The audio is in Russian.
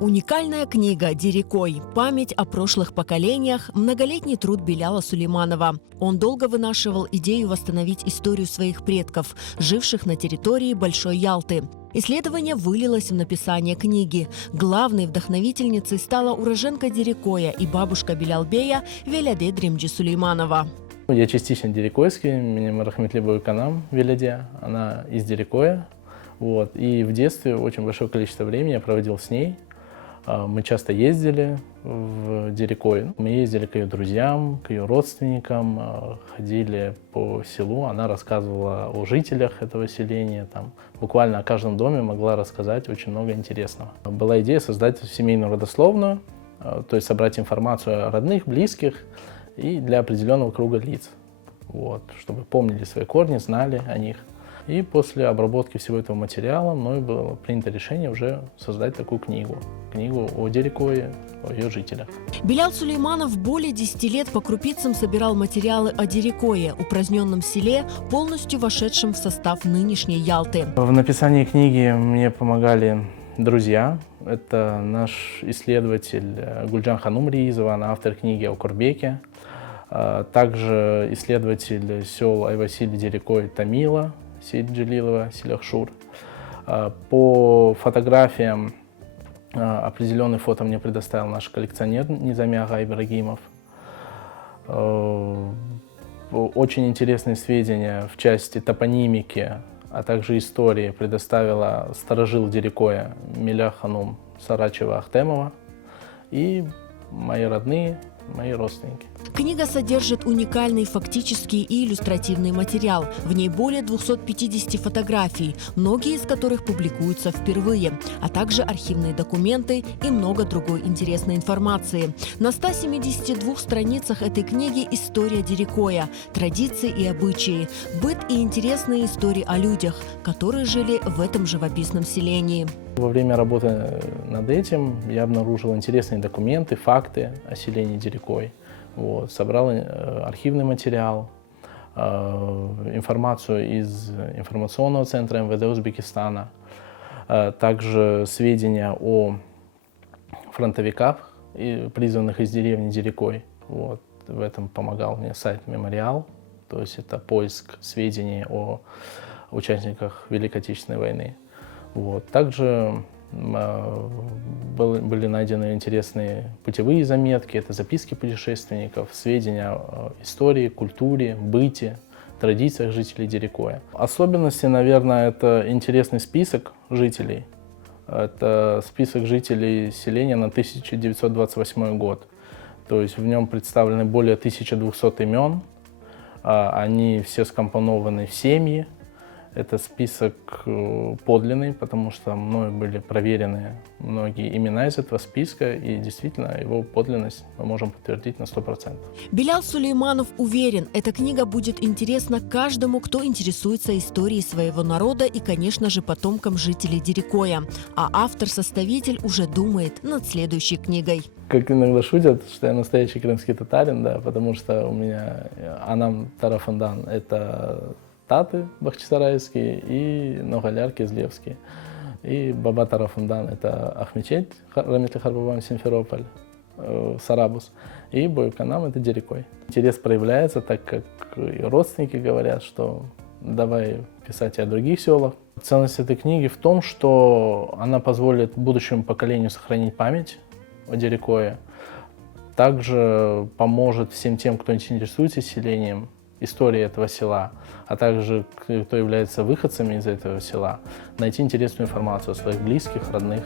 Уникальная книга «Дерикой. Память о прошлых поколениях» – многолетний труд Беляла Сулейманова. Он долго вынашивал идею восстановить историю своих предков, живших на территории Большой Ялты. Исследование вылилось в написание книги. Главной вдохновительницей стала уроженка Дерикоя и бабушка Белялбея Веляде Дремджи Сулейманова. Я частично дерикойский, меня Рахметли Бойканам Веляде, она из Дерикоя. Вот. И в детстве очень большое количество времени я проводил с ней. Мы часто ездили в Дерикой. Мы ездили к ее друзьям, к ее родственникам, ходили по селу. Она рассказывала о жителях этого селения. Там, буквально о каждом доме могла рассказать очень много интересного. Была идея создать семейную родословную, то есть собрать информацию о родных, близких и для определенного круга лиц. Вот, чтобы помнили свои корни, знали о них. И после обработки всего этого материала мной было принято решение уже создать такую книгу. Книгу о Дерикое, о ее жителях. Белял Сулейманов более 10 лет по крупицам собирал материалы о Дерикое, упраздненном селе, полностью вошедшем в состав нынешней Ялты. В написании книги мне помогали друзья. Это наш исследователь Гульджан Ханум Риизова, она автор книги о Корбеке. Также исследователь сел Айвасили Дерикой Тамила Сейд Джилилова, Селяхшур. По фотографиям определенные фото мне предоставил наш коллекционер Низамяга Ибрагимов. Очень интересные сведения в части топонимики, а также истории предоставила старожил Дерикоя Миля Ханум Сарачева Ахтемова и мои родные, мои родственники. Книга содержит уникальный фактический и иллюстративный материал. В ней более 250 фотографий, многие из которых публикуются впервые, а также архивные документы и много другой интересной информации. На 172 страницах этой книги история Дерикоя, традиции и обычаи, быт и интересные истории о людях, которые жили в этом живописном селении. Во время работы над этим я обнаружил интересные документы, факты о селении Дерикой. Вот, собрал архивный материал, информацию из информационного центра МВД Узбекистана, также сведения о фронтовиках, призванных из деревни Дерикой. Вот, в этом помогал мне сайт «Мемориал», то есть это поиск сведений о участниках Великой Отечественной войны. Вот. Также были найдены интересные путевые заметки, это записки путешественников, сведения о истории, культуре, быте, традициях жителей Дерикоя. Особенности, наверное, это интересный список жителей. Это список жителей селения на 1928 год. То есть в нем представлены более 1200 имен, они все скомпонованы в семьи. Это список подлинный, потому что мною были проверены многие имена из этого списка, и действительно его подлинность мы можем подтвердить на 100%. Белял Сулейманов уверен, эта книга будет интересна каждому, кто интересуется историей своего народа и, конечно же, потомкам жителей Дерикоя. А автор-составитель уже думает над следующей книгой. Как иногда шутят, что я настоящий крымский татарин, да, потому что у меня Анам Тарафандан – это Таты бахчисарайские и Ногаляр Кизлевский. И Баба Тарафундан – это Ахмечет, Рамитли Харбабам, Симферополь, Сарабус. И Бойканам – это Дерикой. Интерес проявляется, так как и родственники говорят, что давай писать и о других селах. Ценность этой книги в том, что она позволит будущему поколению сохранить память о Дерикое. Также поможет всем тем, кто интересуется селением, истории этого села, а также кто является выходцами из этого села, найти интересную информацию о своих близких, родных.